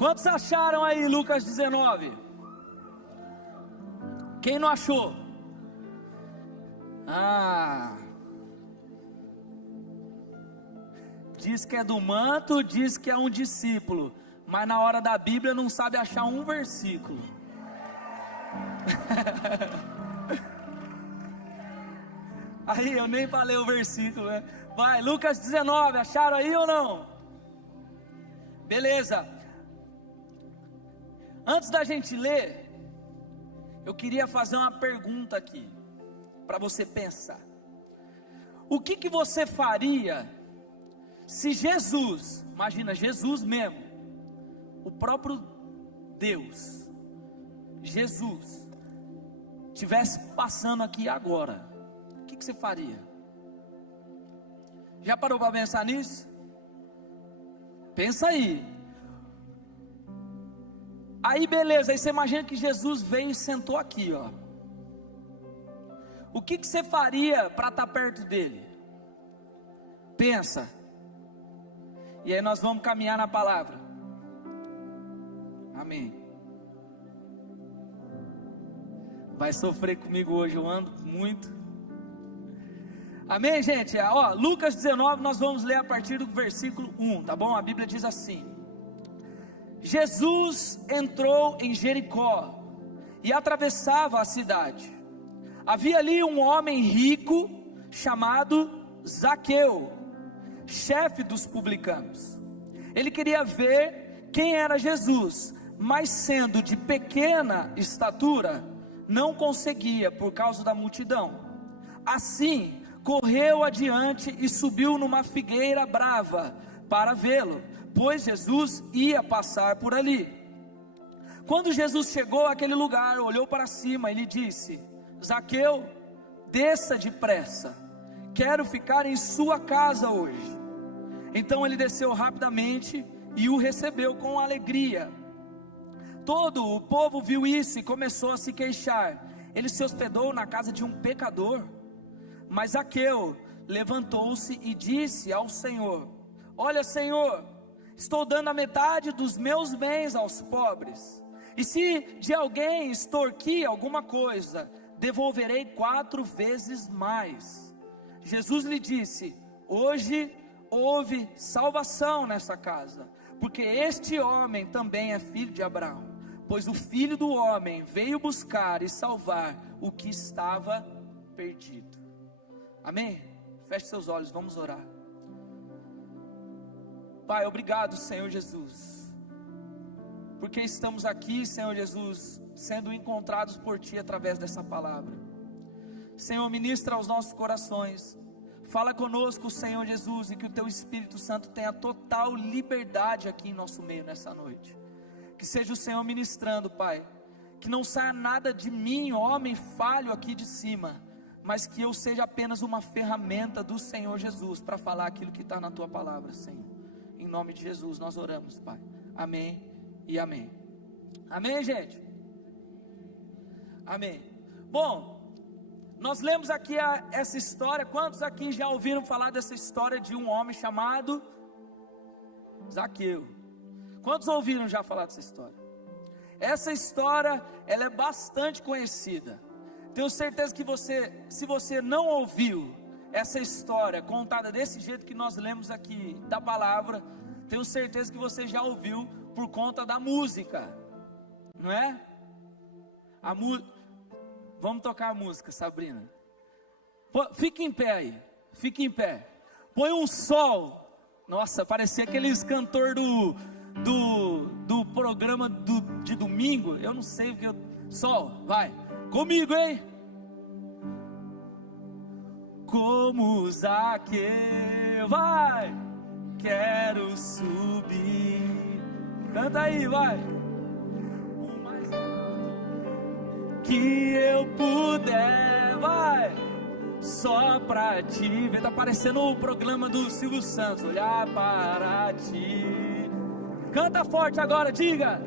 Quantos acharam aí Lucas 19? Quem não achou? Diz que é do manto, diz que é um discípulo, mas na hora da Bíblia não sabe achar um versículo. Aí eu nem falei o versículo, né? Vai, Lucas 19, acharam aí ou não? Beleza. Antes da gente ler, eu queria fazer uma pergunta aqui, para você pensar. O que você faria se Jesus, imagina Jesus mesmo, o próprio Deus, Jesus, estivesse passando aqui agora? O que você faria? Já parou para pensar nisso? Pensa aí. Aí beleza, aí você imagina que Jesus veio e sentou aqui, ó. O que você faria para estar perto dele? Pensa. E aí nós vamos caminhar na palavra. Amém. Vai sofrer comigo hoje, eu ando muito. Amém, gente? Ó, Lucas 19, nós vamos ler a partir do versículo 1, tá bom? A Bíblia diz assim: Jesus entrou em Jericó e atravessava a cidade. Havia ali um homem rico chamado Zaqueu, chefe dos publicanos. Ele queria ver quem era Jesus, mas sendo de pequena estatura, não conseguia por causa da multidão. Assim, correu adiante e subiu numa figueira brava para vê-lo, pois Jesus ia passar por ali. Quando Jesus chegou àquele lugar, olhou para cima e lhe disse: Zaqueu, desça depressa, quero ficar em sua casa hoje. Então ele desceu rapidamente e o recebeu com alegria. Todo o povo viu isso e começou a se queixar. Ele se hospedou na casa de um pecador. Mas Zaqueu levantou-se e disse ao Senhor: Olha, Senhor, estou dando a metade dos meus bens aos pobres, e se de alguém extorquir alguma coisa, devolverei 4 vezes mais. Jesus lhe disse: Hoje houve salvação nessa casa, porque este homem também é filho de Abraão, pois o Filho do Homem veio buscar e salvar o que estava perdido. Amém? Feche seus olhos, vamos orar. Pai, obrigado, Senhor Jesus, porque estamos aqui, Senhor Jesus, sendo encontrados por Ti através dessa palavra. Senhor, ministra aos nossos corações, fala conosco, Senhor Jesus, e que o Teu Espírito Santo tenha total liberdade aqui em nosso meio nessa noite. Que seja o Senhor ministrando, Pai, que não saia nada de mim, homem falho aqui de cima, mas que eu seja apenas uma ferramenta do Senhor Jesus, para falar aquilo que está na Tua palavra, Senhor. Em nome de Jesus nós oramos, Pai. Amém e amém. Amém, gente? Amém. Bom, nós lemos aqui essa história. Quantos aqui já ouviram falar dessa história de um homem chamado Zaqueu? Quantos ouviram já falar dessa história? Essa história, ela é bastante conhecida. Tenho certeza que se você não ouviu essa história contada desse jeito que nós lemos aqui da palavra, tenho certeza que você já ouviu por conta da música, não é? Vamos tocar a música, Sabrina. Fique em pé aí, fique em pé. Põe um sol. Nossa, parecia aqueles cantores do programa de domingo. Eu não sei porque sol, vai. Comigo, hein? Como Zaqueu, vai. Quero subir. Canta aí, vai. O mais alto que eu puder, vai. Só pra te ver. Tá parecendo o programa do Silvio Santos. Olhar para ti. Canta forte agora, diga.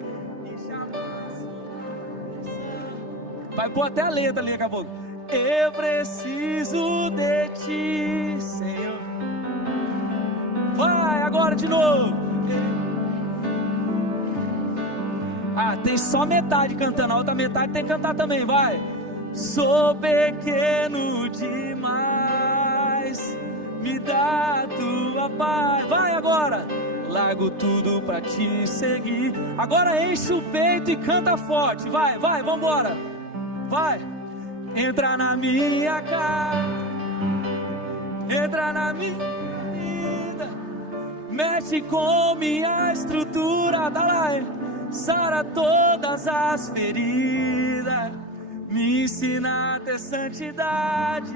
Vai pôr até a letra ali, acabou. Eu preciso de Ti, Senhor. Vai, agora de novo. Ah, tem só metade cantando, a outra metade tem que cantar também, vai. Sou pequeno demais, me dá a tua paz. Vai agora. Largo tudo pra te seguir. Agora enche o peito e canta forte. Vai, vambora. Vai. Entra na minha casa, entra na minha vida, mexe com minha estrutura, dá lá, sara todas as feridas, me ensina a ter santidade,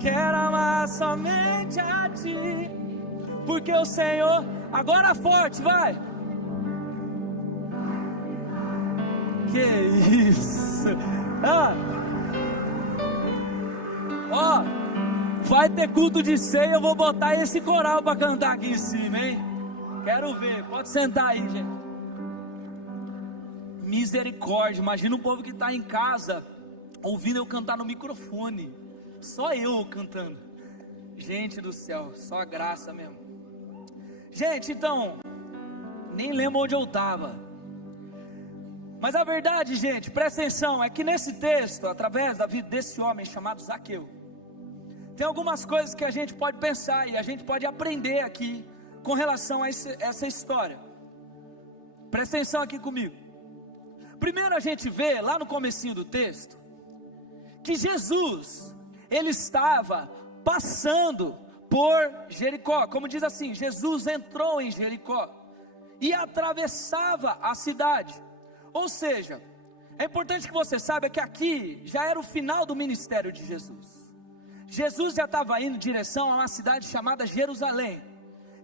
quero amar somente a ti, porque o Senhor, agora forte, vai. Que isso, ó, vai ter culto de ceia, eu vou botar esse coral para cantar aqui em cima, hein? Quero ver, pode sentar aí, gente. Misericórdia, imagina o povo que está em casa, ouvindo eu cantar no microfone, só eu cantando. Gente do céu, só a graça mesmo. Gente, então, nem lembro onde eu estava. Mas a verdade, gente, presta atenção, é que nesse texto, através da vida desse homem chamado Zaqueu, tem algumas coisas que a gente pode pensar e a gente pode aprender aqui com relação a essa história. Presta atenção aqui comigo. Primeiro a gente vê lá no comecinho do texto que Jesus, ele estava passando por Jericó, como diz assim, Jesus entrou em Jericó e atravessava a cidade. Ou seja, é importante que você saiba que aqui já era o final do ministério de Jesus. Jesus já estava indo em direção a uma cidade chamada Jerusalém.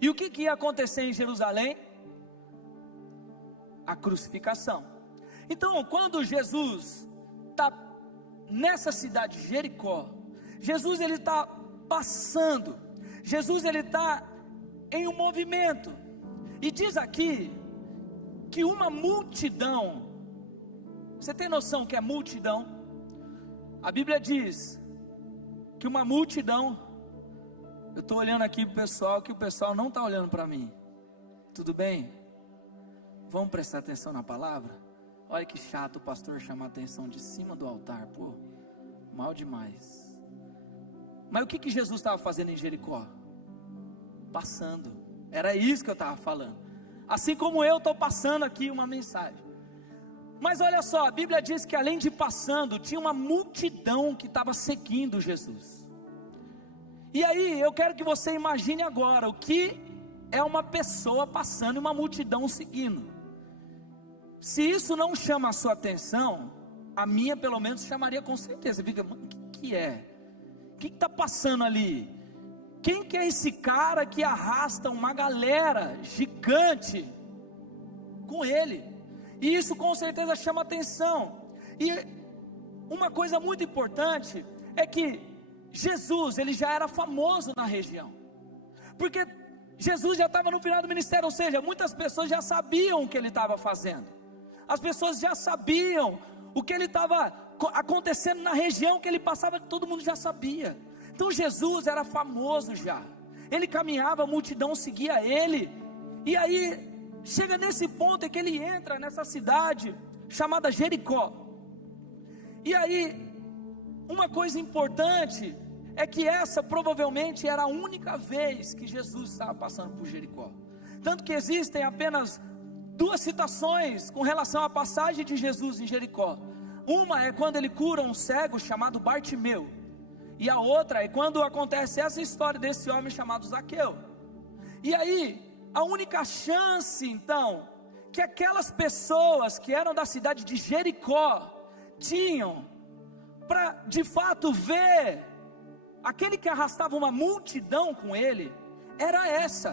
E o que ia acontecer em Jerusalém? A crucificação. Então, quando Jesus está nessa cidade de Jericó, Jesus ele está passando, Jesus ele está em um movimento, e diz aqui, que uma multidão, você tem noção que é multidão? A Bíblia diz, que uma multidão, eu estou olhando aqui para o pessoal, que o pessoal não está olhando para mim, tudo bem? Vamos prestar atenção na palavra? Olha que chato o pastor chamar a atenção de cima do altar, pô, mal demais. Mas o que Jesus estava fazendo em Jericó? Passando, era isso que eu estava falando, assim como eu estou passando aqui uma mensagem. Mas olha só, a Bíblia diz que além de passando, tinha uma multidão que estava seguindo Jesus. E aí, eu quero que você imagine agora, o que é uma pessoa passando e uma multidão seguindo. Se isso não chama a sua atenção, a minha pelo menos chamaria com certeza. Fica, mano, o que é? O que está passando ali? Quem que é esse cara que arrasta uma galera gigante com ele? E isso com certeza chama atenção. E uma coisa muito importante é que Jesus, ele já era famoso na região, porque Jesus já estava no final do ministério, ou seja, muitas pessoas já sabiam o que ele estava fazendo, as pessoas já sabiam o que ele estava acontecendo na região que ele passava, que todo mundo já sabia. Então Jesus era famoso já, ele caminhava, a multidão seguia ele, e aí chega nesse ponto em que ele entra nessa cidade chamada Jericó. E aí, uma coisa importante é que essa provavelmente era a única vez que Jesus estava passando por Jericó. Tanto que existem apenas duas citações com relação à passagem de Jesus em Jericó. Uma é quando ele cura um cego chamado Bartimeu, e a outra é quando acontece essa história desse homem chamado Zaqueu. E aí, a única chance então que aquelas pessoas que eram da cidade de Jericó tinham para de fato ver aquele que arrastava uma multidão com ele, era essa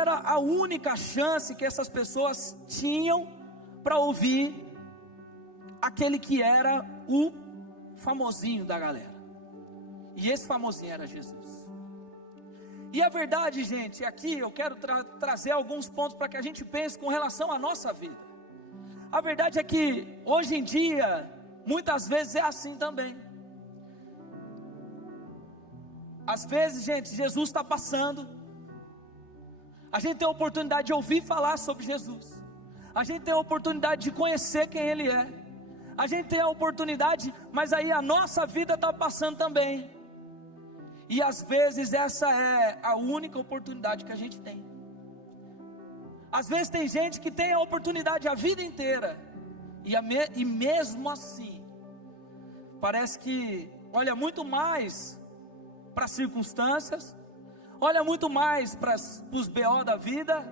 era a única chance que essas pessoas tinham para ouvir aquele que era o famosinho da galera, e esse famosinho era Jesus. E a verdade, gente, aqui eu quero trazer alguns pontos para que a gente pense com relação à nossa vida. A verdade é que hoje em dia, muitas vezes é assim também. Às vezes, gente, Jesus está passando, a gente tem a oportunidade de ouvir falar sobre Jesus, a gente tem a oportunidade de conhecer quem Ele é, a gente tem a oportunidade, mas aí a nossa vida está passando também, e às vezes essa é a única oportunidade que a gente tem. Às vezes tem gente que tem a oportunidade a vida inteira, e mesmo assim, parece que olha muito mais para as circunstâncias, olha muito mais para os BO da vida,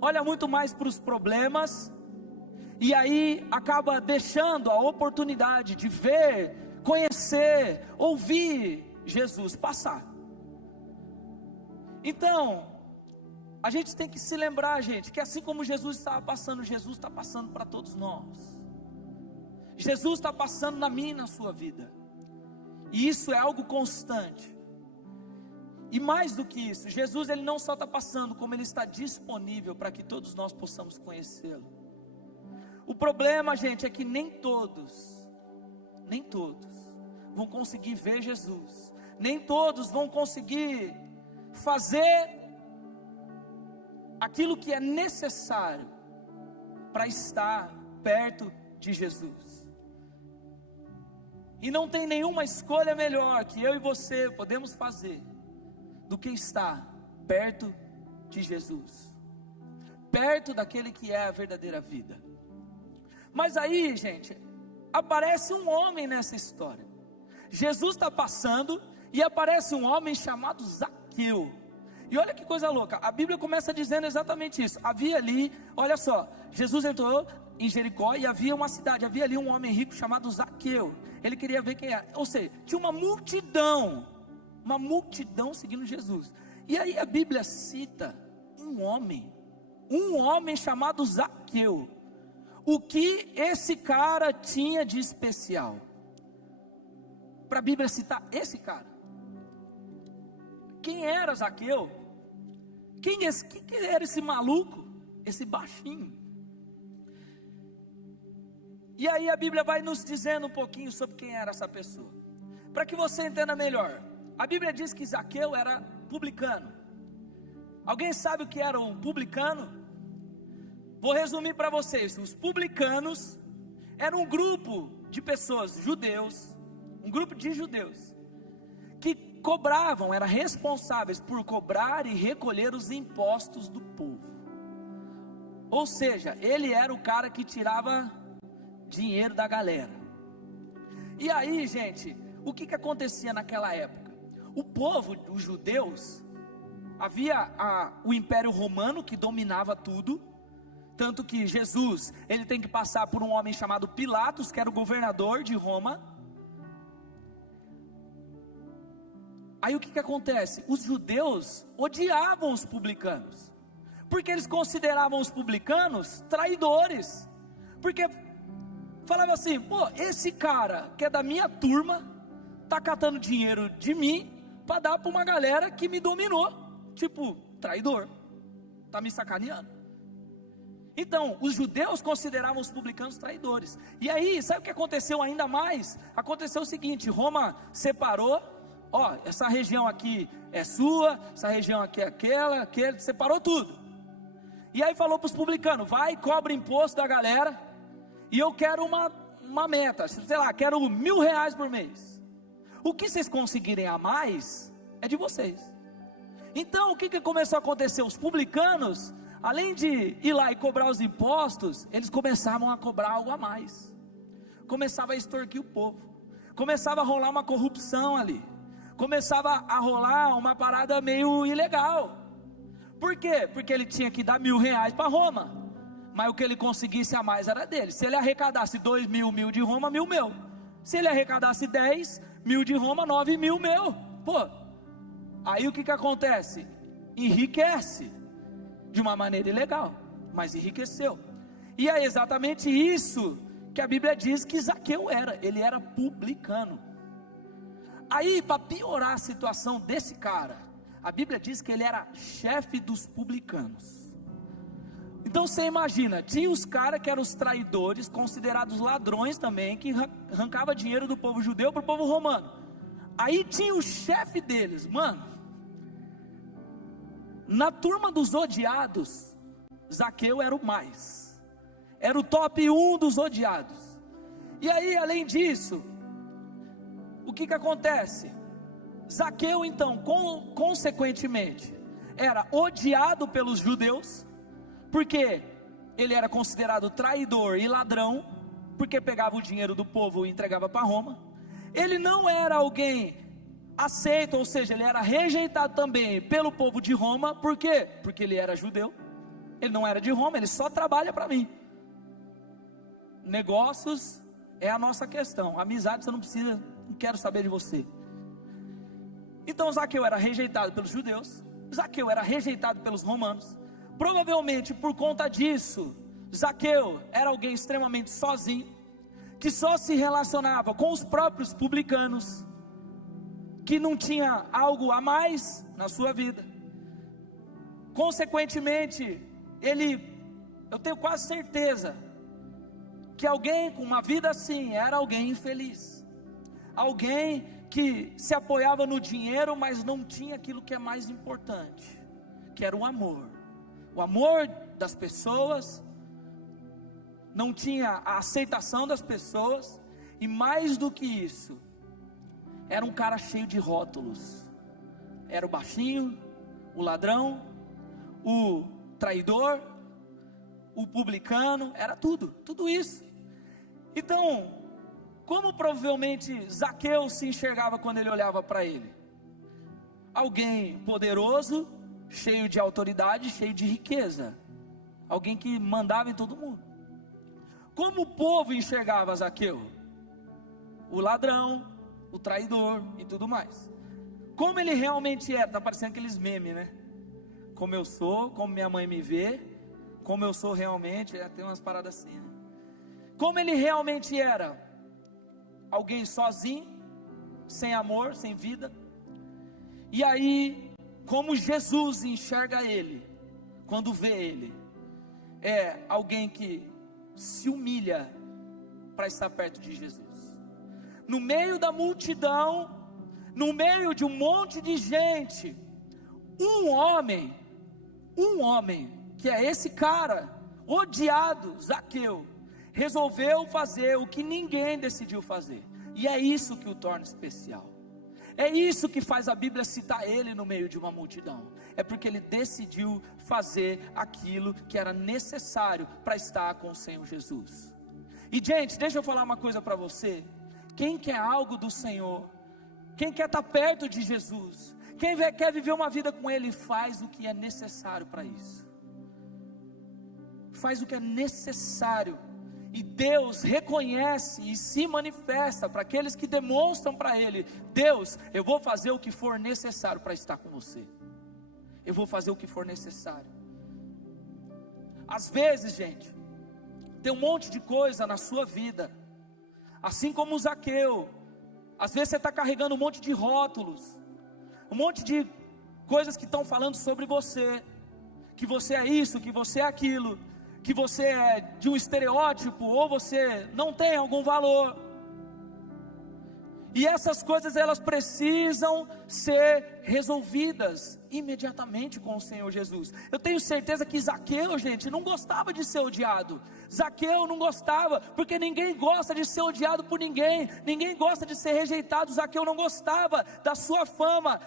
olha muito mais para os problemas, e aí acaba deixando a oportunidade de ver, conhecer, ouvir Jesus passar. Então, a gente tem que se lembrar, gente, que assim como Jesus estava passando, Jesus está passando para todos nós. Jesus está passando na minha e na sua vida, e isso é algo constante. E mais do que isso, Jesus ele não só está passando, como Ele está disponível para que todos nós possamos conhecê-lo. O problema, gente, é que nem todos vão conseguir ver Jesus, nem todos vão conseguir fazer aquilo que é necessário para estar perto de Jesus. E não tem nenhuma escolha melhor que eu e você podemos fazer do que estar perto de Jesus, perto daquele que é a verdadeira vida. Mas aí, gente, aparece um homem nessa história. Jesus está passando e aparece um homem chamado Zaqueu. E olha que coisa louca, a Bíblia começa dizendo exatamente isso. Havia ali, olha só, Jesus entrou em Jericó e havia uma cidade, havia ali um homem rico chamado Zaqueu. Ele queria ver quem era, ou seja, tinha uma multidão seguindo Jesus. E aí a Bíblia cita um homem chamado Zaqueu. O que esse cara tinha de especial para a Bíblia citar esse cara? Quem era Zaqueu? Quem era esse maluco? Esse baixinho? E aí a Bíblia vai nos dizendo um pouquinho sobre quem era essa pessoa, para que você entenda melhor. A Bíblia diz que Zaqueu era publicano. Alguém sabe o que era um publicano? Vou resumir para vocês. Os publicanos eram um grupo de pessoas, judeus, um grupo de judeus, que cobravam, eram responsáveis por cobrar e recolher os impostos do povo. Ou seja, ele era o cara que tirava dinheiro da galera. E aí, gente, o que acontecia naquela época? O povo, os judeus, havia o Império Romano que dominava tudo, tanto que Jesus, ele tem que passar por um homem chamado Pilatos, que era o governador de Roma. Aí o que acontece? Os judeus odiavam os publicanos, porque eles consideravam os publicanos traidores, porque falava assim, pô, esse cara que é da minha turma, tá catando dinheiro de mim, para dar para uma galera que me dominou, tipo, traidor, tá me sacaneando. Então, os judeus consideravam os publicanos traidores. E aí, sabe o que aconteceu ainda mais? Aconteceu o seguinte, Roma separou, ó, essa região aqui é sua, essa região aqui é aquela, separou tudo. E aí falou para os publicanos, vai, cobra imposto da galera, e eu quero uma meta, sei lá, quero R$1.000 por mês. O que vocês conseguirem a mais, é de vocês. Então, o que começou a acontecer? Os publicanos, além de ir lá e cobrar os impostos, eles começavam a cobrar algo a mais. Começava a extorquir o povo. Começava a rolar uma corrupção ali. Começava a rolar uma parada meio ilegal. Por quê? Porque ele tinha que dar R$1.000 para Roma. Mas o que ele conseguisse a mais era dele. Se ele arrecadasse 2.000 de Roma, 1.000 meu. Se ele arrecadasse 10.000 de Roma, 9.000 meu. Pô, aí o que acontece? Enriquece. De uma maneira ilegal, mas enriqueceu. E é exatamente isso que a Bíblia diz que Zaqueu era. Ele era publicano. Aí, para piorar a situação desse cara, a Bíblia diz que ele era chefe dos publicanos. Então você imagina, tinha os caras que eram os traidores, considerados ladrões também, que arrancava dinheiro do povo judeu para o povo romano. Aí tinha o chefe deles, mano. Na turma dos odiados, Zaqueu era o mais. era o top 1 dos odiados. E aí, além disso, o que acontece? Zaqueu, então, consequentemente, era odiado pelos judeus, porque ele era considerado traidor e ladrão, porque pegava o dinheiro do povo e entregava para Roma. Ele não era alguém aceito, ou seja, ele era rejeitado também pelo povo de Roma. Por quê? Porque ele era judeu, ele não era de Roma, ele só trabalha para mim. Negócios é a nossa questão, amizade você não precisa, não quero saber de você. Então Zaqueu era rejeitado pelos judeus, Zaqueu era rejeitado pelos romanos. Provavelmente por conta disso, Zaqueu era alguém extremamente sozinho, que só se relacionava com os próprios publicanos, que não tinha algo a mais na sua vida. Consequentemente, eu tenho quase certeza que alguém com uma vida assim era alguém infeliz, alguém que se apoiava no dinheiro, mas não tinha aquilo que é mais importante, que era o amor das pessoas, não tinha a aceitação das pessoas, e mais do que isso, era um cara cheio de rótulos, era o baixinho, o ladrão, o traidor, o publicano, era tudo isso. Então, como provavelmente Zaqueu se enxergava quando ele olhava para ele? Alguém poderoso, cheio de autoridade, cheio de riqueza, alguém que mandava em todo mundo. Como o povo enxergava Zaqueu? O ladrão, o traidor e tudo mais. Como ele realmente era? Está parecendo aqueles memes, né? Como eu sou, como minha mãe me vê, como eu sou realmente, tem umas paradas assim, né? Como ele realmente era? Alguém sozinho, sem amor, sem vida. E aí, como Jesus enxerga ele, quando vê ele, é alguém que se humilha para estar perto de Jesus. No meio da multidão, no meio de um monte de gente, um homem, que é esse cara, odiado, Zaqueu, resolveu fazer o que ninguém decidiu fazer, e é isso que o torna especial, é isso que faz a Bíblia citar ele no meio de uma multidão, é porque ele decidiu fazer aquilo que era necessário para estar com o Senhor Jesus. E gente, deixa eu falar uma coisa para você, quem quer algo do Senhor, quem quer estar perto de Jesus, quem quer viver uma vida com Ele, faz o que é necessário para isso, faz o que é necessário, e Deus reconhece e se manifesta para aqueles que demonstram para Ele: Deus, eu vou fazer o que for necessário para estar com você, eu vou fazer o que for necessário. Às vezes, gente, tem um monte de coisa na sua vida, assim como o Zaqueu, às vezes você está carregando um monte de rótulos, um monte de coisas que estão falando sobre você, que você é isso, que você é aquilo, que você é de um estereótipo, ou você não tem algum valor, e essas coisas elas precisam ser resolvidas imediatamente com o Senhor Jesus. Eu tenho certeza que Zaqueu, gente, não gostava de ser odiado. Zaqueu não gostava, porque ninguém gosta de ser odiado por ninguém, ninguém gosta de ser rejeitado. Zaqueu não gostava da sua fama,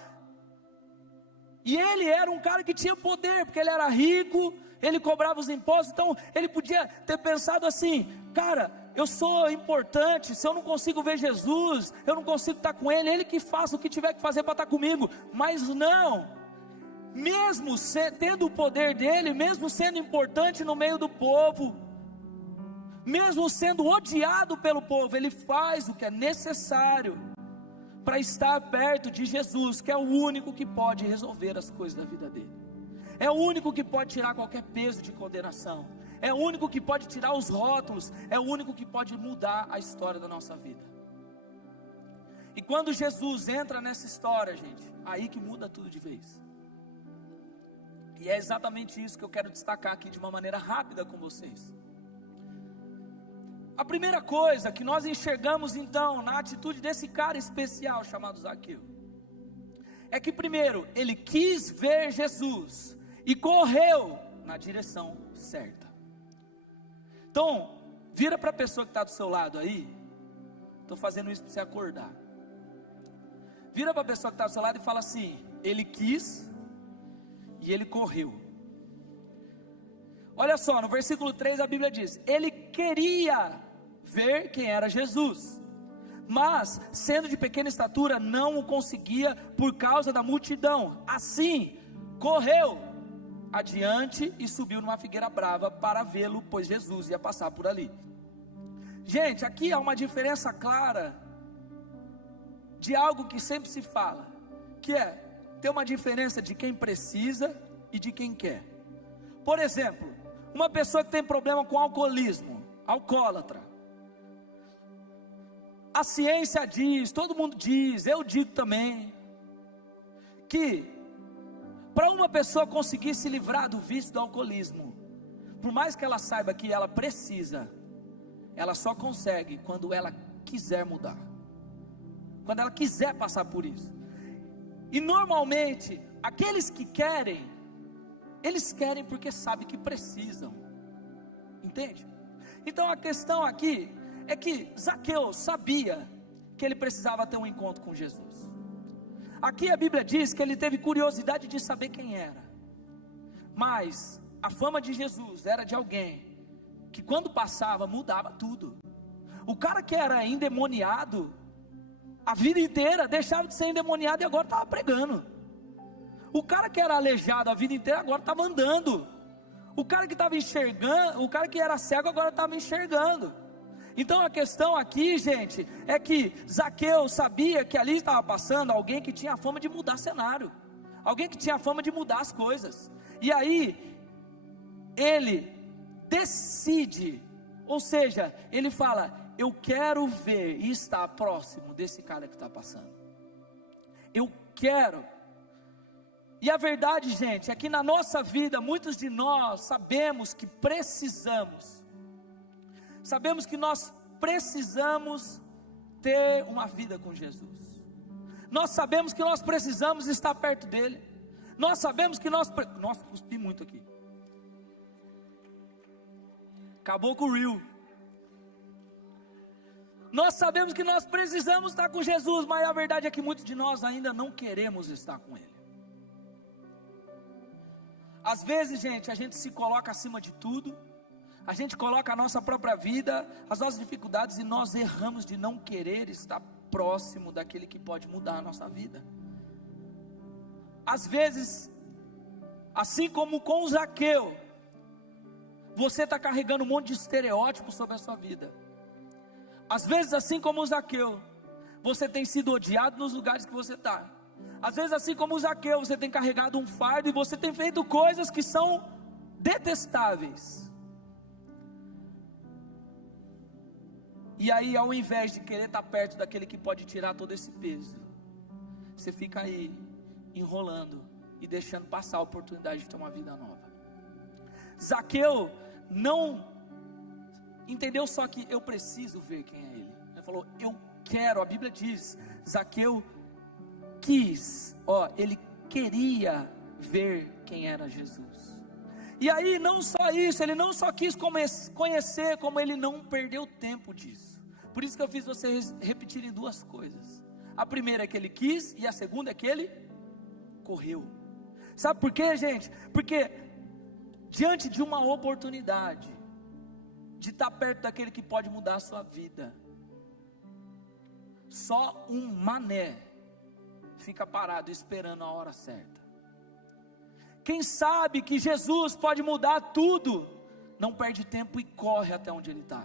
e ele era um cara que tinha poder, porque ele era rico, ele cobrava os impostos, então ele podia ter pensado assim: cara, eu sou importante, se eu não consigo ver Jesus, eu não consigo estar com Ele, Ele que faça o que tiver que fazer para estar comigo. Mas não, mesmo tendo o poder dele, mesmo sendo importante no meio do povo, mesmo sendo odiado pelo povo, ele faz o que é necessário para estar perto de Jesus, que é o único que pode resolver as coisas da vida dele, é o único que pode tirar qualquer peso de condenação, é o único que pode tirar os rótulos, é o único que pode mudar a história da nossa vida. E quando Jesus entra nessa história, gente, aí que muda tudo de vez. E é exatamente isso que eu quero destacar aqui de uma maneira rápida com vocês. A primeira coisa que nós enxergamos então na atitude desse cara especial chamado Zaqueu, é que primeiro, ele quis ver Jesus e correu na direção certa. Então, vira para a pessoa que está do seu lado aí. Estou fazendo isso para você acordar. Vira para a pessoa que está do seu lado e fala assim: ele quis e ele correu. Olha só, no versículo 3 a Bíblia diz: ele queria ver quem era Jesus, mas sendo de pequena estatura não o conseguia por causa da multidão. Assim, correu adiante e subiu numa figueira brava para vê-lo, pois Jesus ia passar por ali. Gente, aqui há uma diferença clara de algo que sempre se fala, que é ter uma diferença de quem precisa e de quem quer. Por exemplo, uma pessoa que tem problema com alcoolismo, alcoólatra, a ciência diz, todo mundo diz, eu digo também, que para uma pessoa conseguir se livrar do vício do alcoolismo, por mais que ela saiba que ela precisa, ela só consegue quando ela quiser mudar, quando ela quiser passar por isso. E normalmente, aqueles que querem, eles querem porque sabem que precisam, entende? Então a questão aqui é que Zaqueu sabia que ele precisava ter um encontro com Jesus. Aqui a Bíblia diz que ele teve curiosidade de saber quem era, mas a fama de Jesus era de alguém que quando passava mudava tudo. O cara que era endemoniado a vida inteira deixava de ser endemoniado e agora estava pregando. O cara que era aleijado a vida inteira agora estava andando. O cara que estava enxergando, o cara que era cego agora estava enxergando. Então a questão aqui, gente, é que Zaqueu sabia que ali estava passando alguém que tinha a fama de mudar cenário, alguém que tinha a fama de mudar as coisas. E aí ele decide, ou seja, ele fala: eu quero ver e estar próximo desse cara que está passando. Eu quero. E a verdade, gente, é que na nossa vida, muitos de nós sabemos que precisamos ter uma vida com Jesus. Nós sabemos que nós precisamos estar perto dele. Nós sabemos que nossa, cuspi muito aqui. Acabou com o Rio. Nós sabemos que nós precisamos estar com Jesus, mas a verdade é que muitos de nós ainda não queremos estar com ele. Às vezes, gente, a gente se coloca acima de tudo, a gente coloca a nossa própria vida, as nossas dificuldades, e nós erramos de não querer estar próximo daquele que pode mudar a nossa vida. Às vezes, assim como com Zaqueu, você está carregando um monte de estereótipos sobre a sua vida. Às vezes, assim como o Zaqueu, você tem sido odiado nos lugares que você está. Às vezes, assim como o Zaqueu, você tem carregado um fardo e você tem feito coisas que são detestáveis. E aí, ao invés de querer estar perto daquele que pode tirar todo esse peso, você fica aí enrolando e deixando passar a oportunidade de ter uma vida nova. Zaqueu não entendeu só que eu preciso ver quem é ele. Ele falou: eu quero. A Bíblia diz, Zaqueu quis, ele queria ver quem era Jesus. E aí não só isso, ele não só quis conhecer, como ele não perdeu tempo disso. Por isso que eu fiz vocês repetirem duas coisas. A primeira é que ele quis, e a segunda é que ele correu. Sabe por quê, gente? Porque diante de uma oportunidade de estar perto daquele que pode mudar a sua vida, só um mané fica parado esperando a hora certa. Quem sabe que Jesus pode mudar tudo, não perde tempo e corre até onde ele está.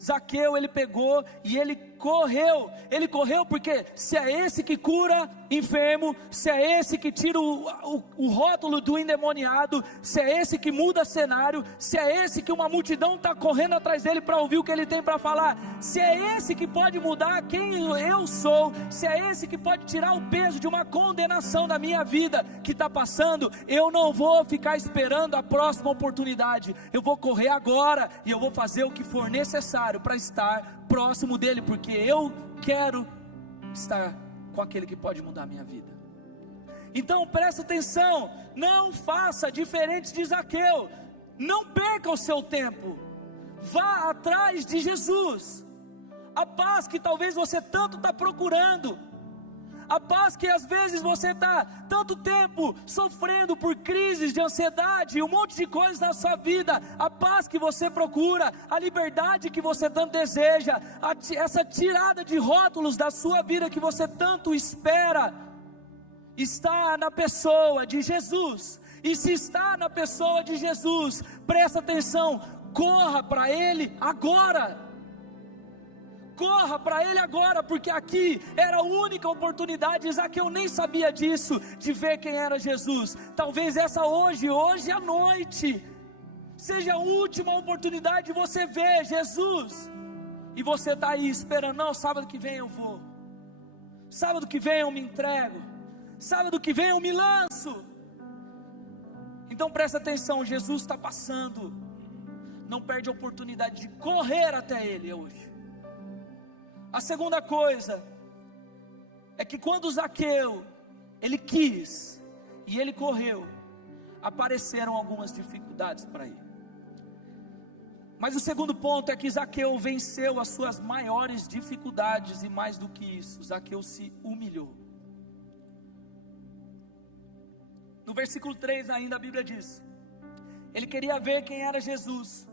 Zaqueu, ele pegou e ele correu porque se é esse que cura enfermo, se é esse que tira o rótulo do endemoniado, se é esse que muda cenário, se é esse que uma multidão está correndo atrás dele para ouvir o que ele tem para falar, se é esse que pode mudar quem eu sou, se é esse que pode tirar o peso de uma condenação da minha vida que está passando, eu não vou ficar esperando a próxima oportunidade, eu vou correr agora e eu vou fazer o que for necessário para estar próximo dele, porque eu quero estar com aquele que pode mudar a minha vida. Então presta atenção, não faça diferente de Zaqueu, não perca o seu tempo, Vá atrás de Jesus. A paz que talvez você tanto está procurando. A paz que às vezes você está tanto tempo sofrendo por crises de ansiedade, um monte de coisas na sua vida. A paz que você procura, a liberdade que você tanto deseja, essa tirada de rótulos da sua vida que você tanto espera, está na pessoa de Jesus. E se está na pessoa de Jesus, presta atenção, corra para Ele agora. Corra para Ele agora, porque aqui era a única oportunidade. Zaqueu nem sabia disso, de ver quem era Jesus. Talvez essa hoje à noite, seja a última oportunidade de você ver Jesus. E você está aí esperando, não, sábado que vem eu vou. Sábado que vem eu me entrego. Sábado que vem eu me lanço. Então presta atenção, Jesus está passando. Não perde a oportunidade de correr até Ele hoje. A segunda coisa é que quando Zaqueu, ele quis e ele correu, apareceram algumas dificuldades para ele. Mas o segundo ponto é que Zaqueu venceu as suas maiores dificuldades e mais do que isso, Zaqueu se humilhou. No versículo 3 ainda a Bíblia diz: ele queria ver quem era Jesus,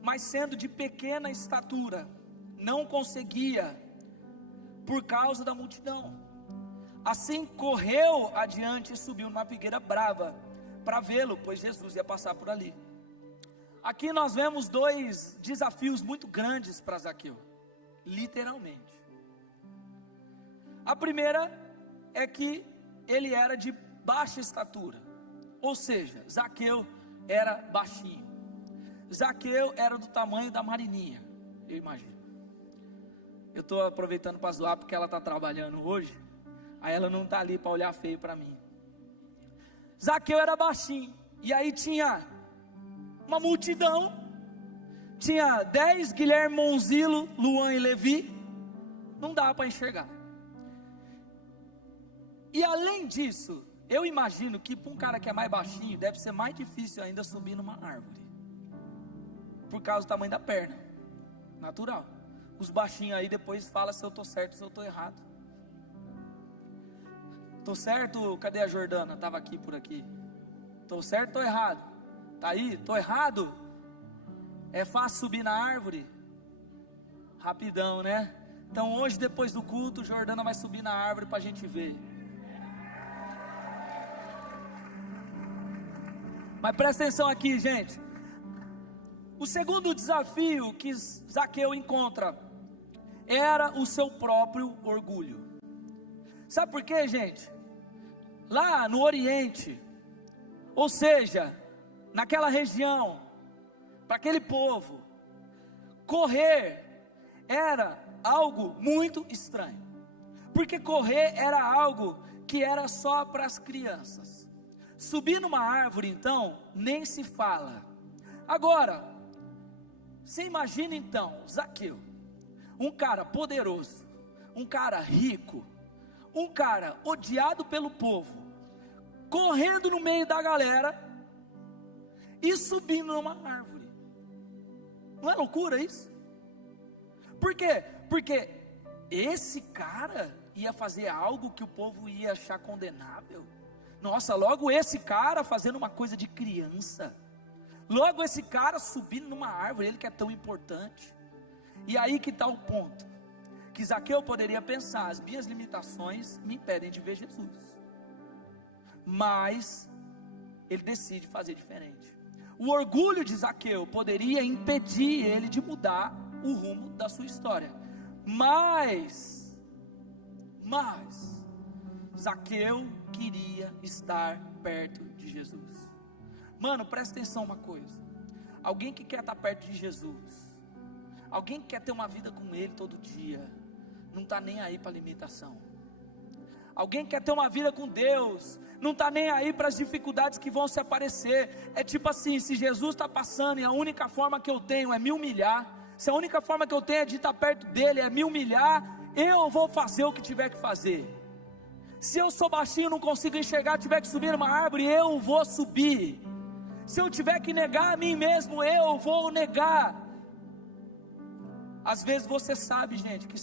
mas sendo de pequena estatura, não conseguia por causa da multidão. Assim correu adiante e subiu numa figueira brava para vê-lo, pois Jesus ia passar por ali. Aqui nós vemos dois desafios muito grandes para Zaqueu, literalmente. A primeira é que ele era de baixa estatura, ou seja, Zaqueu era baixinho. Zaqueu era do tamanho da Marininha, eu imagino. Eu estou aproveitando para zoar porque ela está trabalhando hoje, aí ela não está ali para olhar feio para mim. Zaqueu era baixinho, e aí tinha uma multidão, tinha 10, Guilherme, Monzilo, Luan e Levi, não dava para enxergar. E além disso, eu imagino que para um cara que é mais baixinho, deve ser mais difícil ainda subir numa árvore, por causa do tamanho da perna, natural. Os baixinhos aí depois falam se eu estou certo ou se eu estou errado. Estou certo? Cadê a Jordana? Estava aqui por aqui. Estou certo ou estou errado? Está aí? Estou errado? É fácil subir na árvore? Rapidão, né? Então hoje depois do culto, Jordana vai subir na árvore para a gente ver. Mas presta atenção aqui, gente. O segundo desafio que Zaqueu encontra era o seu próprio orgulho. Sabe por quê, gente? Lá no Oriente, ou seja, naquela região, para aquele povo, correr era algo muito estranho, porque correr era algo que era só para as crianças. Subir numa árvore, então, nem se fala. Agora, você imagina então, Zaqueu, um cara poderoso, um cara rico, um cara odiado pelo povo, correndo no meio da galera e subindo numa árvore. Não é loucura isso? Por quê? Porque esse cara ia fazer algo que o povo ia achar condenável. Nossa, logo esse cara fazendo uma coisa de criança. Logo esse cara subindo numa árvore, ele que é tão importante. E aí que está o ponto, que Zaqueu poderia pensar, as minhas limitações me impedem de ver Jesus. Mas ele decide fazer diferente. O orgulho de Zaqueu poderia impedir ele de mudar o rumo da sua história. Mas Zaqueu queria estar perto de Jesus. Mano, presta atenção uma coisa. Alguém que quer estar perto de Jesus, alguém que quer ter uma vida com Ele todo dia, não está nem aí para a limitação. Alguém que quer ter uma vida com Deus, não está nem aí para as dificuldades que vão se aparecer. É tipo assim, se Jesus está passando e a única forma que eu tenho é me humilhar, se a única forma que eu tenho é de estar perto dEle, é me humilhar, eu vou fazer o que tiver que fazer. Se eu sou baixinho, não consigo enxergar, tiver que subir numa árvore, eu vou subir. Se eu tiver que negar a mim mesmo, eu vou negar. Às vezes você sabe, gente, que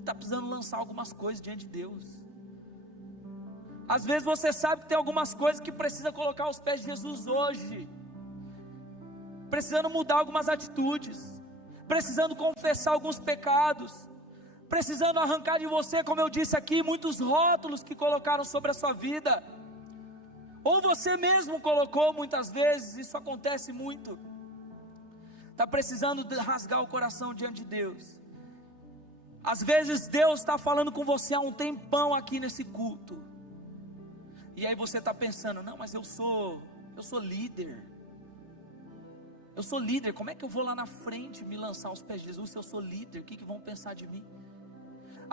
está precisando lançar algumas coisas diante de Deus. Às vezes você sabe que tem algumas coisas que precisa colocar aos pés de Jesus hoje, precisando mudar algumas atitudes, precisando confessar alguns pecados, precisando arrancar de você, como eu disse aqui, muitos rótulos que colocaram sobre a sua vida, ou você mesmo colocou muitas vezes. Isso acontece muito. Está precisando rasgar o coração diante de Deus. Às vezes Deus está falando com você há um tempão aqui nesse culto, e aí você está pensando: não, mas eu sou líder, como é que eu vou lá na frente me lançar aos pés de Jesus se eu sou líder? O que vão pensar de mim?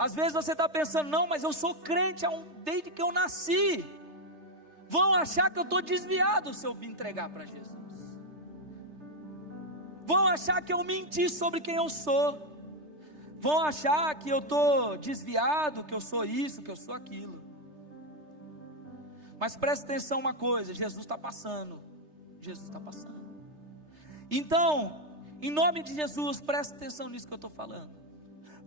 Às vezes você está pensando: não, mas eu sou crente desde que eu nasci, vão achar que eu estou desviado se eu me entregar para Jesus, vão achar que eu menti sobre quem eu sou, vão achar que eu estou desviado, que eu sou isso, que eu sou aquilo. Mas preste atenção uma coisa: Jesus está passando, então, em nome de Jesus, preste atenção nisso que eu estou falando.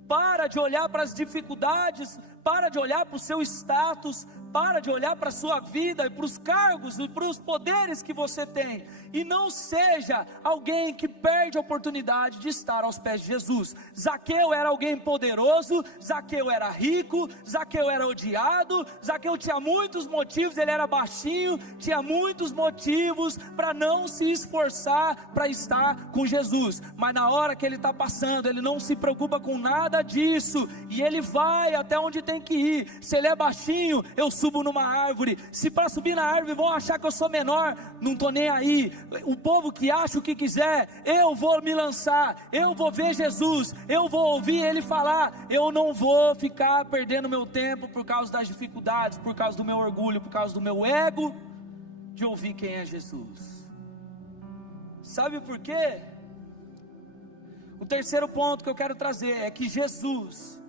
Para de olhar para as dificuldades, para de olhar para o seu status, para de olhar para a sua vida, e para os cargos e para os poderes que você tem, e não seja alguém que perde a oportunidade de estar aos pés de Jesus. Zaqueu era alguém poderoso, Zaqueu era rico, Zaqueu era odiado, Zaqueu tinha muitos motivos, ele era baixinho, tinha muitos motivos para não se esforçar para estar com Jesus, mas na hora que ele está passando, ele não se preocupa com nada disso, e ele vai até onde tem que ir. Se ele é baixinho, eu subo numa árvore. Se para subir na árvore vão achar que eu sou menor, não estou nem aí. O povo que acha o que quiser, eu vou me lançar, eu vou ver Jesus, eu vou ouvir ele falar. Eu não vou ficar perdendo meu tempo por causa das dificuldades, por causa do meu orgulho, por causa do meu ego, de ouvir quem é Jesus. Sabe por quê? O terceiro ponto que eu quero trazer é que Jesus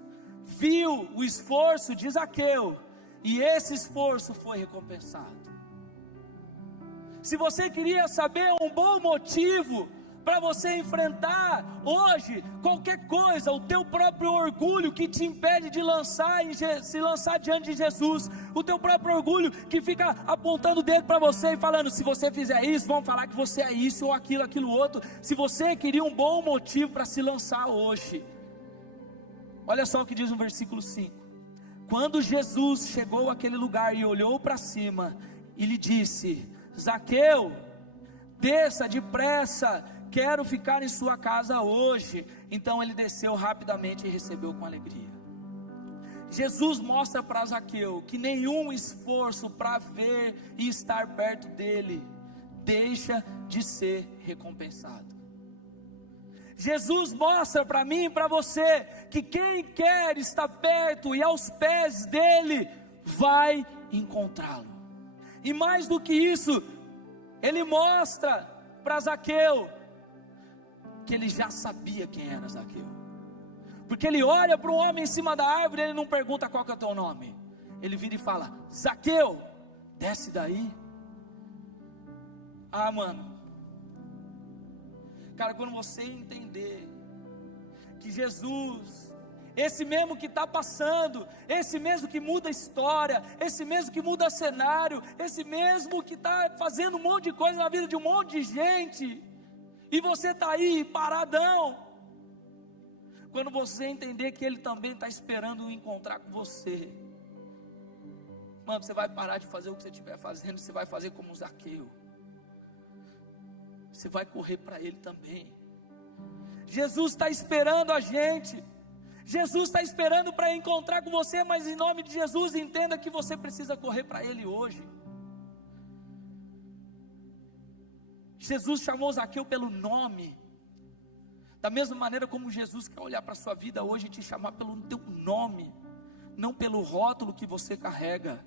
viu o esforço de Zaqueu, e esse esforço foi recompensado. Se você queria saber um bom motivo para você enfrentar hoje qualquer coisa, o teu próprio orgulho que te impede de se lançar diante de Jesus, o teu próprio orgulho que fica apontando o dedo para você e falando: se você fizer isso, vão falar que você é isso ou aquilo outro. Se você queria um bom motivo para se lançar hoje, olha só o que diz no versículo 5: quando Jesus chegou àquele lugar e olhou para cima, e lhe disse: Zaqueu, desça depressa, quero ficar em sua casa hoje. Então ele desceu rapidamente e recebeu com alegria. Jesus mostra para Zaqueu que nenhum esforço para ver e estar perto dele deixa de ser recompensado. Jesus mostra para mim e para você que quem quer estar perto e aos pés dele vai encontrá-lo. E mais do que isso, ele mostra para Zaqueu que ele já sabia quem era Zaqueu, porque ele olha para um homem em cima da árvore, ele não pergunta qual que é o teu nome, ele vira e fala: Zaqueu, desce daí. Mano, cara, quando você entender que Jesus, esse mesmo que está passando, esse mesmo que muda a história, esse mesmo que muda cenário, esse mesmo que está fazendo um monte de coisa na vida de um monte de gente, e você está aí paradão, quando você entender que Ele também está esperando encontrar com você, mano, você vai parar de fazer o que você estiver fazendo, você vai fazer como Zaqueu, você vai correr para Ele também. Jesus está esperando a gente, Jesus está esperando para encontrar com você, mas em nome de Jesus, entenda que você precisa correr para Ele hoje. Jesus chamou Zaqueu pelo nome, da mesma maneira como Jesus quer olhar para a sua vida hoje e te chamar pelo teu nome, não pelo rótulo que você carrega,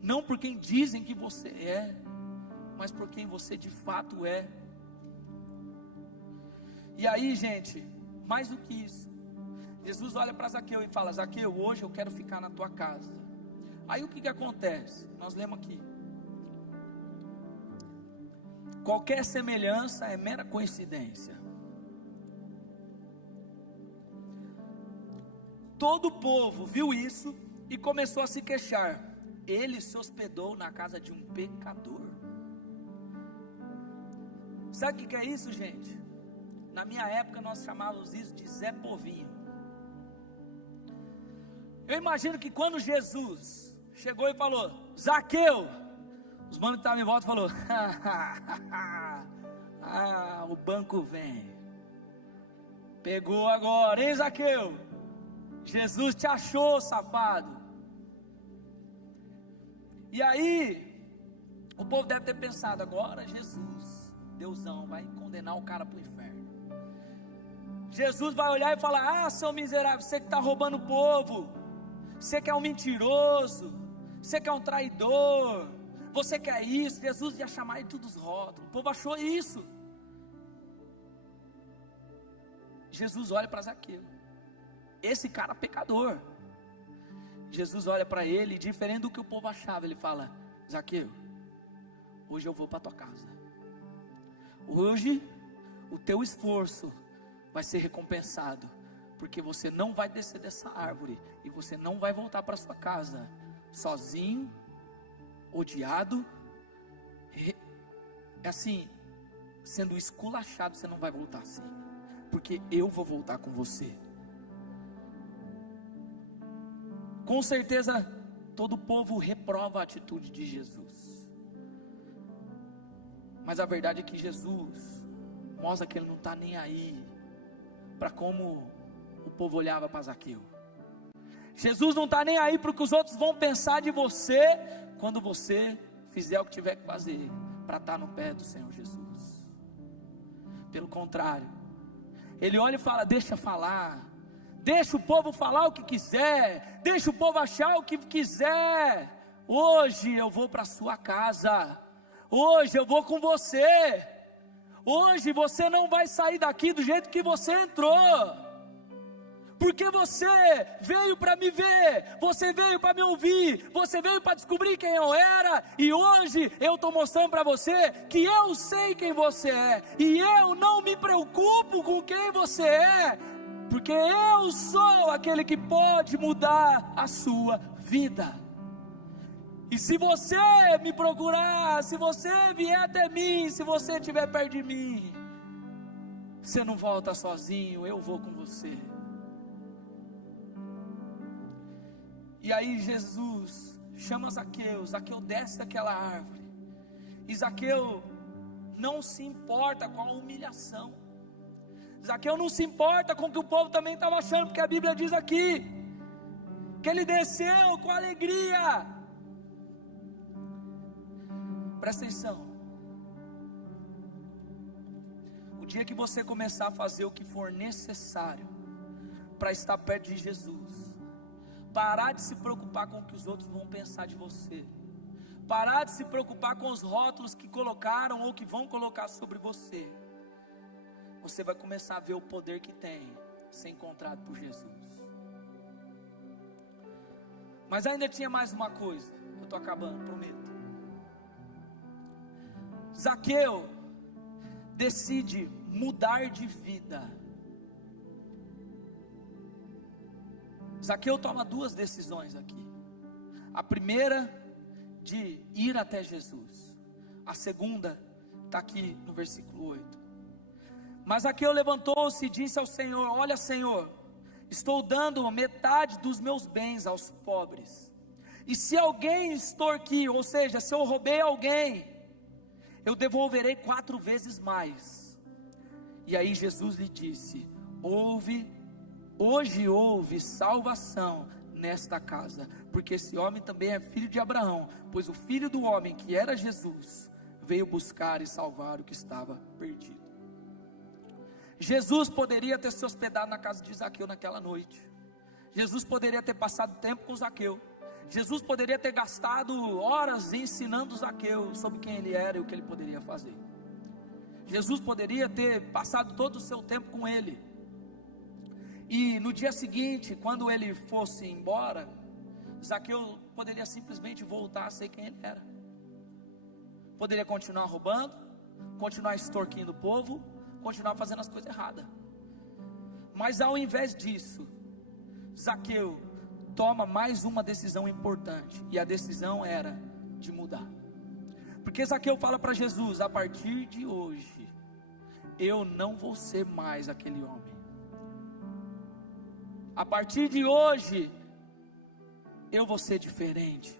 não por quem dizem que você é, mas por quem você de fato é. E aí, gente, mais do que isso, Jesus olha para Zaqueu e fala: Zaqueu, hoje eu quero ficar na tua casa. Aí o que acontece? Nós lemos aqui: qualquer semelhança é mera coincidência. Todo o povo viu isso e começou a se queixar. Ele se hospedou na casa de um pecador. Sabe o que é isso, gente? Na minha época nós chamávamos isso de Zé Povinho. Eu imagino que quando Jesus chegou e falou, Zaqueu, os manos que estavam em volta falaram, o banco vem. Pegou agora, hein, Zaqueu? Jesus te achou, safado. E aí, o povo deve ter pensado, agora Jesus, Deusão, vai condenar o cara para o inferno. Jesus vai olhar e falar, seu miserável, você que está roubando o povo, você que é um mentiroso, você que é um traidor, você quer isso. Jesus ia chamar ele tudo os rótulos, o povo achou isso. Jesus olha para Zaqueu, esse cara pecador. Jesus olha para ele, e diferente do que o povo achava, ele fala, Zaqueu, hoje eu vou para tua casa. Hoje o teu esforço vai ser recompensado, porque você não vai descer dessa árvore, e você não vai voltar para sua casa, sozinho, odiado, assim, sendo esculachado. Você não vai voltar assim, porque eu vou voltar com você. Com certeza, todo o povo reprova a atitude de Jesus, mas a verdade é que Jesus mostra que ele não está nem aí para como o povo olhava para Zaqueu. Jesus não está nem aí para o que os outros vão pensar de você, quando você fizer o que tiver que fazer, para estar no pé do Senhor Jesus. Pelo contrário, ele olha e fala, deixa falar, deixa o povo falar o que quiser, deixa o povo achar o que quiser. Hoje eu vou para a sua casa, hoje eu vou com você, hoje você não vai sair daqui do jeito que você entrou, porque você veio para me ver, você veio para me ouvir, você veio para descobrir quem eu era, e hoje eu estou mostrando para você que eu sei quem você é, e eu não me preocupo com quem você é, porque eu sou aquele que pode mudar a sua vida. E se você me procurar, se você vier até mim, se você estiver perto de mim, você não volta sozinho, eu vou com você. E aí Jesus chama Zaqueu, Zaqueu desce daquela árvore, e Zaqueu não se importa com a humilhação, Zaqueu não se importa com o que o povo também estava achando, porque a Bíblia diz aqui, que ele desceu com alegria. Presta atenção, o dia que você começar a fazer o que for necessário, para estar perto de Jesus, parar de se preocupar com o que os outros vão pensar de você, parar de se preocupar com os rótulos que colocaram ou que vão colocar sobre você, você vai começar a ver o poder que tem ser encontrado por Jesus. Mas ainda tinha mais uma coisa, eu estou acabando, prometo. Zaqueu decide mudar de vida. Zaqueu toma duas decisões aqui. A primeira, de ir até Jesus. A segunda, está aqui no versículo 8. Mas Zaqueu levantou-se e disse ao Senhor, olha Senhor, estou dando metade dos meus bens aos pobres. E se alguém extorquir, ou seja, se eu roubei alguém, eu devolverei 4 vezes mais. E aí Jesus lhe disse, hoje houve salvação nesta casa, porque esse homem também é filho de Abraão, pois o filho do homem, que era Jesus, veio buscar e salvar o que estava perdido. Jesus poderia ter se hospedado na casa de Zaqueu naquela noite, Jesus poderia ter passado tempo com Zaqueu, Jesus poderia ter gastado horas ensinando Zaqueu sobre quem ele era e o que ele poderia fazer. Jesus poderia ter passado todo o seu tempo com ele, e no dia seguinte, quando ele fosse embora, Zaqueu poderia simplesmente voltar a ser quem ele era, poderia continuar roubando, continuar extorquindo o povo, continuar fazendo as coisas erradas. Mas ao invés disso, Zaqueu toma mais uma decisão importante, e a decisão era de mudar. Porque Zaqueu fala para Jesus: a partir de hoje, eu não vou ser mais aquele homem. A partir de hoje, eu vou ser diferente.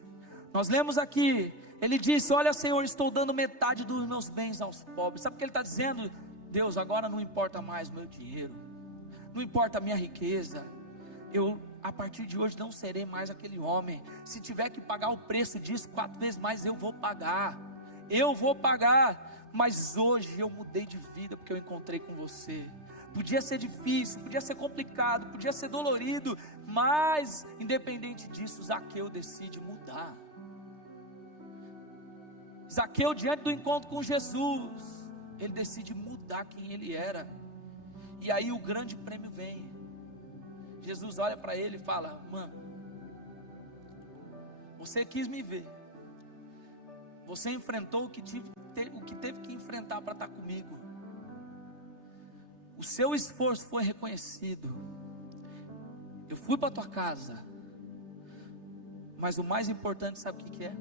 Nós lemos aqui, ele disse: olha, Senhor, estou dando metade dos meus bens aos pobres. Sabe o que ele está dizendo? Deus, agora não importa mais o meu dinheiro, não importa a minha riqueza, eu a partir de hoje não serei mais aquele homem. Se tiver que pagar o preço disso 4 vezes mais, eu vou pagar, mas hoje eu mudei de vida, porque eu encontrei com você. Podia ser difícil, podia ser complicado, podia ser dolorido, mas independente disso, Zaqueu decide mudar. Zaqueu, diante do encontro com Jesus, ele decide mudar quem ele era. E aí o grande prêmio vem. Jesus olha para ele e fala: mano, você quis me ver, você enfrentou o que teve que enfrentar para estar comigo, o seu esforço foi reconhecido, eu fui para a tua casa, mas o mais importante, sabe o que é?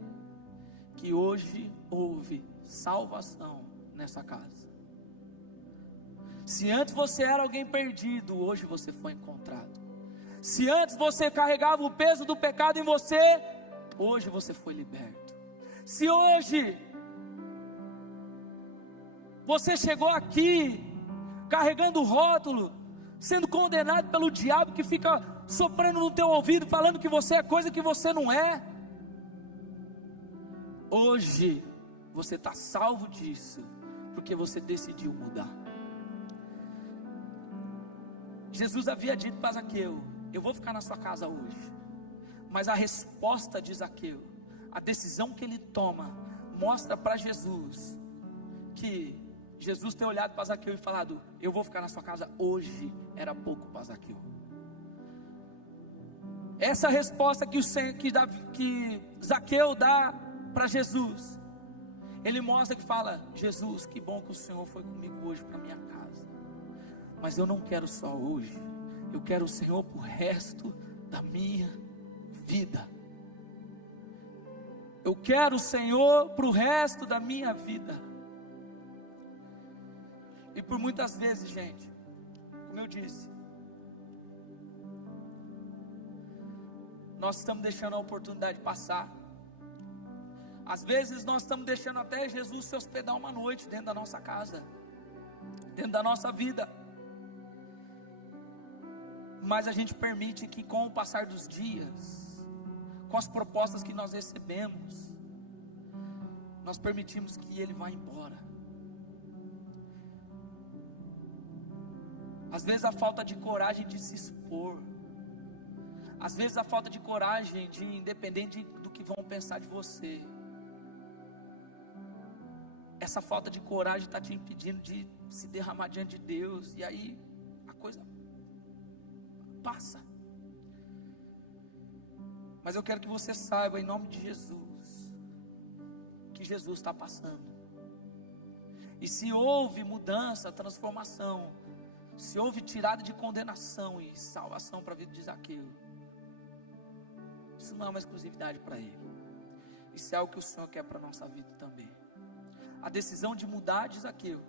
Que hoje houve salvação nessa casa. Se antes você era alguém perdido, hoje você foi encontrado. Se antes você carregava o peso do pecado em você, hoje você foi liberto. Se hoje você chegou aqui carregando o rótulo, sendo condenado pelo diabo que fica soprando no teu ouvido, falando que você é coisa que você não é, hoje você está salvo disso, porque você decidiu mudar. Jesus havia dito para Zaqueu: eu vou ficar na sua casa hoje. Mas a resposta de Zaqueu, a decisão que ele toma, mostra para Jesus que Jesus ter olhado para Zaqueu e falado: eu vou ficar na sua casa hoje, era pouco para Zaqueu. Essa resposta que Zaqueu dá para Jesus, ele mostra que fala: Jesus, que bom que o Senhor foi comigo hoje para minha casa, mas eu não quero só hoje, eu quero o Senhor para o resto da minha vida. Eu quero o Senhor para o resto da minha vida. E por muitas vezes, gente, como eu disse, nós estamos deixando a oportunidade passar. Às vezes nós estamos deixando até Jesus se hospedar uma noite dentro da nossa casa, dentro da nossa vida. Mas a gente permite que, com o passar dos dias, com as propostas que nós recebemos, nós permitimos que Ele vá embora. Às vezes a falta de coragem de se expor, às vezes a falta de coragem de, independente do que vão pensar de você, essa falta de coragem está te impedindo de se derramar diante de Deus, e aí a coisa passa. Mas eu quero que você saiba, em nome de Jesus, que Jesus está passando. E se houve mudança, transformação, se houve tirada de condenação e salvação para a vida de Zaqueu, isso não é uma exclusividade para ele. Isso é algo que o Senhor quer para a nossa vida também. A decisão de mudar de Zaqueu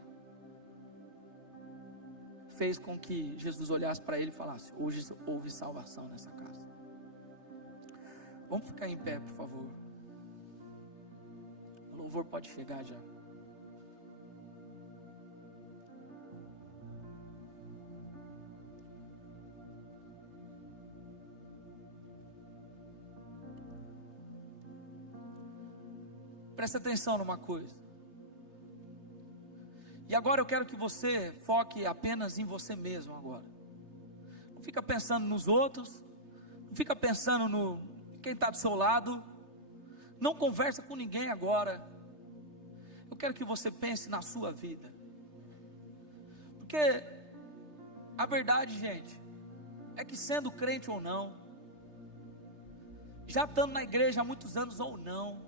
fez com que Jesus olhasse para ele e falasse: hoje houve salvação nessa casa. Vamos ficar em pé, por favor. O louvor pode chegar já. Presta atenção numa coisa. E agora eu quero que você foque apenas em você mesmo agora. Não fica pensando nos outros, não fica pensando no quem está do seu lado, não conversa com ninguém agora. Eu quero que você pense na sua vida, porque a verdade, gente, é que sendo crente ou não, já estando na igreja há muitos anos ou não,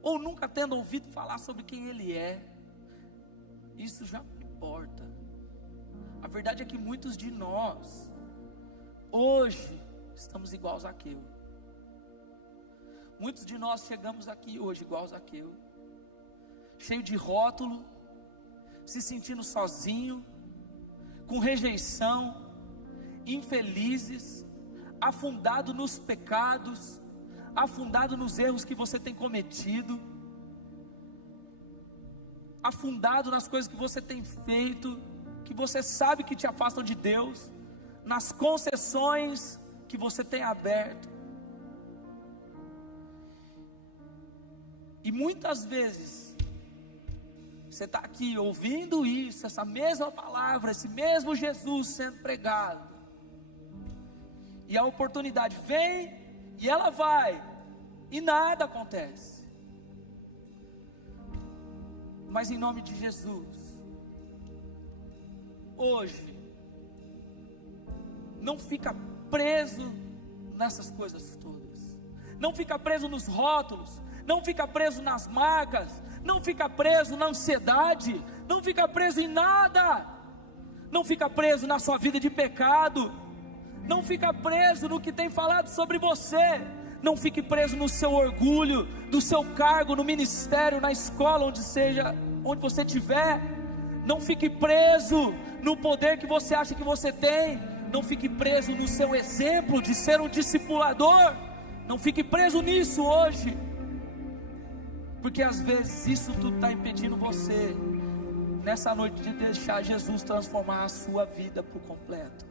ou nunca tendo ouvido falar sobre quem Ele é, isso já não importa. A verdade é que muitos de nós, hoje, estamos igual a Zaqueu. Muitos de nós chegamos aqui hoje igual a Zaqueu, cheio de rótulo, se sentindo sozinho, com rejeição, infelizes, afundado nos pecados, afundado nos erros que você tem cometido, afundado nas coisas que você tem feito, que você sabe que te afastam de Deus, nas concessões que você tem aberto. E muitas vezes você está aqui ouvindo isso, essa mesma palavra, esse mesmo Jesus sendo pregado, e a oportunidade vem e ela vai, e nada acontece. Mas em nome de Jesus, hoje, não fica preso nessas coisas todas, não fica preso nos rótulos, não fica preso nas marcas, não fica preso na ansiedade, não fica preso em nada, não fica preso na sua vida de pecado, não fica preso no que tem falado sobre você, não fique preso no seu orgulho, do seu cargo no ministério, na escola, onde você estiver, não fique preso no poder que você acha que você tem, não fique preso no seu exemplo de ser um discipulador, não fique preso nisso hoje, porque às vezes isso tudo está impedindo você, nessa noite, de deixar Jesus transformar a sua vida por completo.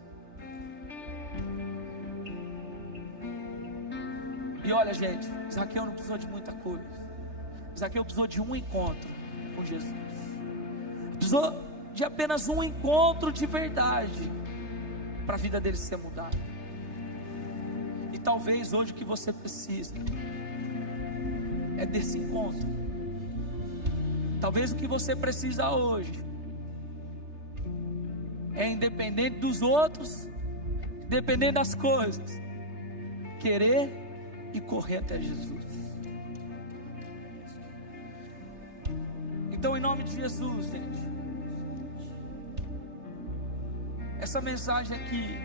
E olha, gente, Zaqueu não precisou de muita coisa. Zaqueu precisou de um encontro com Jesus. Precisou de apenas um encontro de verdade para a vida dele ser mudada. E talvez hoje o que você precisa é desse encontro. Talvez o que você precisa hoje é, independente dos outros, independente das coisas, querer e correr até Jesus. Então, em nome de Jesus, gente, essa mensagem aqui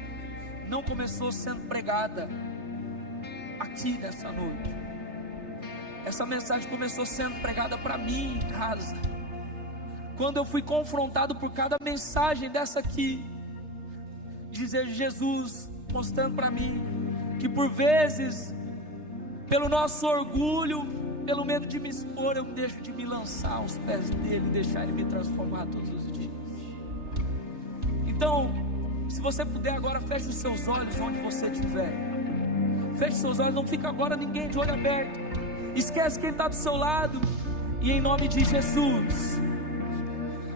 não começou sendo pregada aqui nessa noite. Essa mensagem começou sendo pregada para mim em casa, quando eu fui confrontado por cada mensagem dessa aqui, dizer Jesus mostrando para mim que por vezes, pelo nosso orgulho, pelo medo de me expor, eu deixo de me lançar aos pés dele, deixar ele me transformar todos os dias. Então, se você puder agora, feche os seus olhos onde você estiver. Feche seus olhos, não fica agora ninguém de olho aberto. Esquece quem está do seu lado. E em nome de Jesus,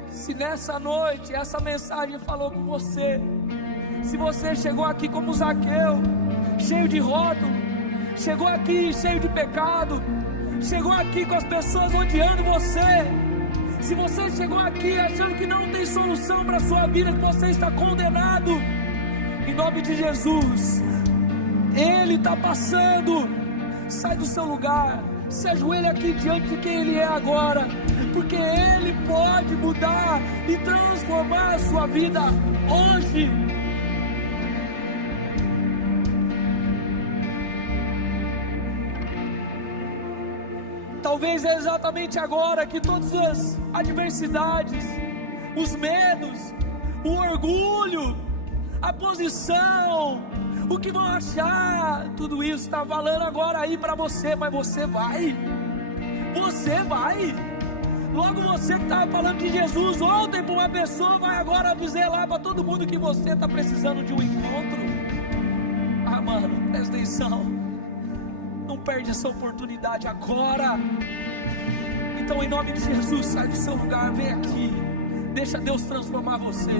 se nessa noite essa mensagem falou com você, se você chegou aqui como Zaqueu, cheio de rótulo, chegou aqui cheio de pecado, chegou aqui com as pessoas odiando você, se você chegou aqui achando que não tem solução para a sua vida, que você está condenado, em nome de Jesus, Ele está passando. Sai do seu lugar, se ajoelha aqui diante de quem Ele é agora, porque Ele pode mudar e transformar a sua vida hoje. Talvez é exatamente agora que todas as adversidades, os medos, o orgulho, a posição, o que vão achar, tudo isso está falando agora aí para você, mas você vai, logo você que estava falando de Jesus ontem para uma pessoa, vai agora dizer lá para todo mundo que você está precisando de um encontro. Ah, mano, presta atenção, não perde essa oportunidade agora. Então, em nome de Jesus, sai do seu lugar, vem aqui, deixa Deus transformar você.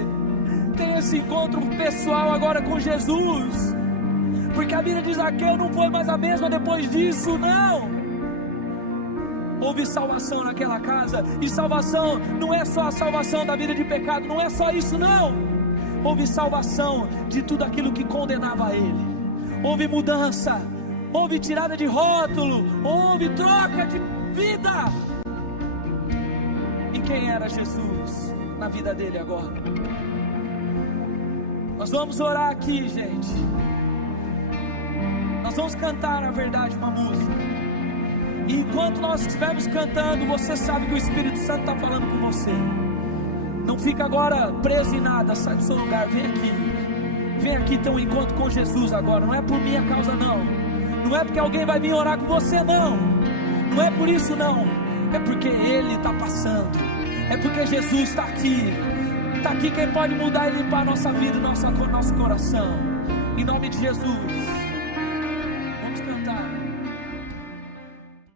Tem esse encontro pessoal agora com Jesus, porque a vida de Zaqueu não foi mais a mesma depois disso, não. Houve salvação naquela casa, e salvação não é só a salvação da vida de pecado, não é só isso, não. Houve salvação de tudo aquilo que condenava ele, houve mudança, houve tirada de rótulo, houve troca de vida. E quem era Jesus na vida dele agora? Nós vamos orar aqui, gente. Nós vamos cantar, na verdade, uma música. E enquanto nós estivermos cantando, você sabe que o Espírito Santo está falando com você. Não fica agora preso em nada, sai do seu lugar, vem aqui. Vem aqui ter um encontro com Jesus agora. Não é por minha causa não. Não é porque alguém vai vir orar com você não. Não é por isso não. É porque Ele está passando. É porque Jesus está aqui. Está aqui quem pode mudar e limpar a nossa vida e nosso coração. Em nome de Jesus.